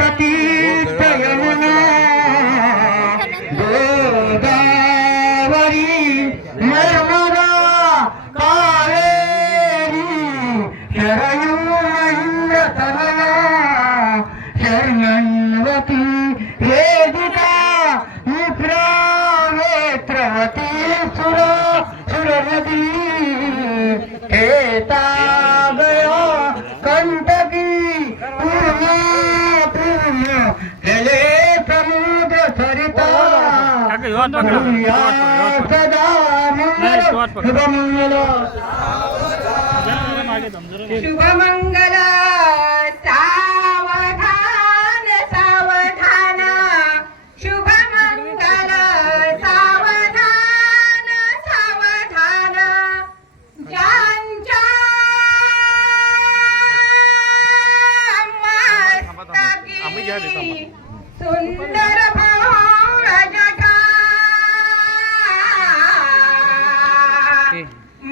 pati शुभ मंग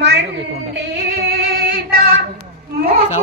ಮಂಡಿತ ಮುಕುಟ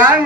ลัง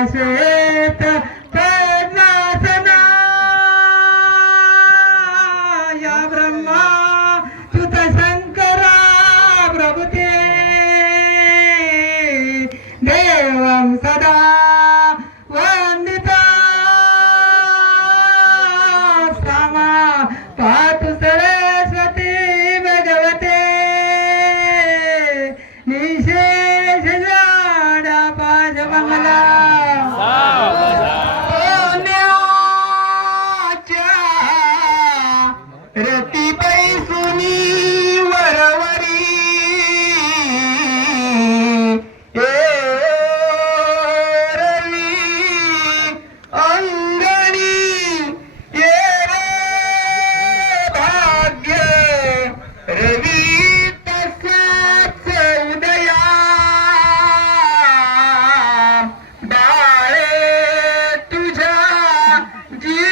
entonces যে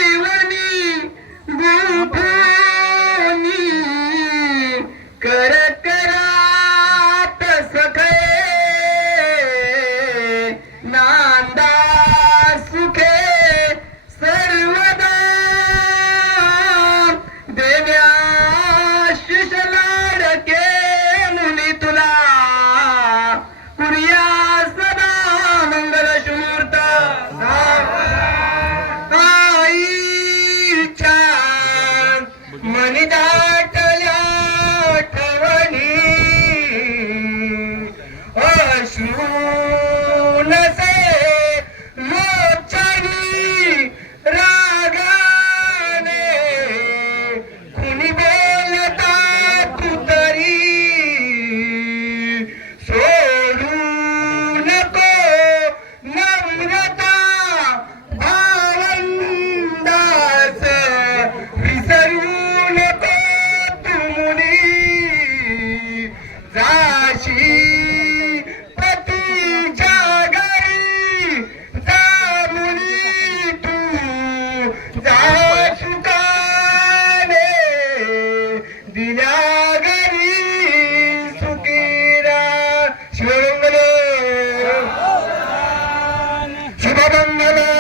పదంగనా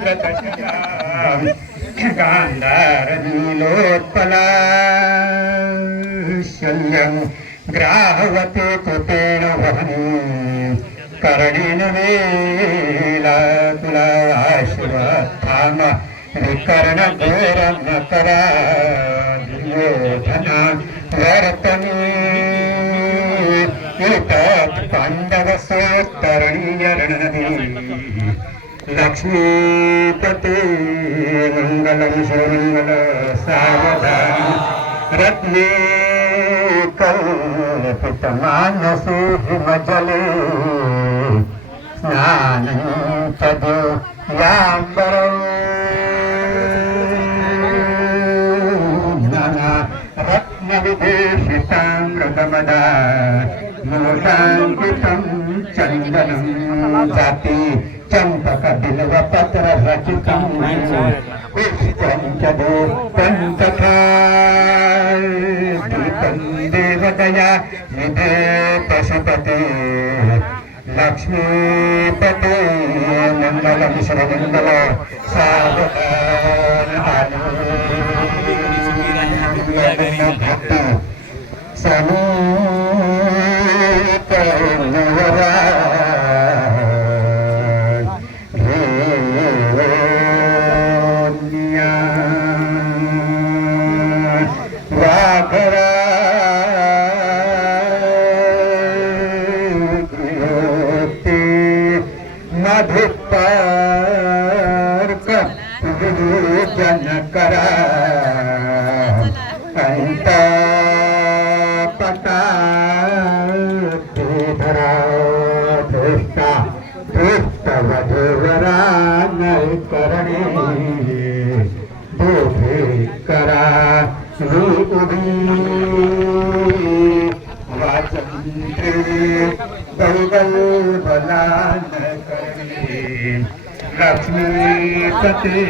मत्रोणतटाजयन्द्र गान्धार नीलोत्पला शल्यं ग्राहवते कृतेन वहने करणेन वेला तुला आशीर्वाद विकर्ण घोरं न करा दुर्योधना वर्तने एतत् पाण्डवसोत्तरणीय లక్ష్మీపతి మంగళం సుమంగళ సావధాన రత్నే కల్పిత మానసే హిమజలే స్నానం తదు యాంబరం రత్న విదేశితామృతమద మూలాంకితం చందనం జాతి पुष्पं च भूतं तथा दीपं देवदया निधे पशुपते लक्ष्मीपते मङ्गलं सर्वमङ्गल सावधान भक्ति करणे लक्ष्मीपते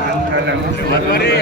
मंगलम शुभकरे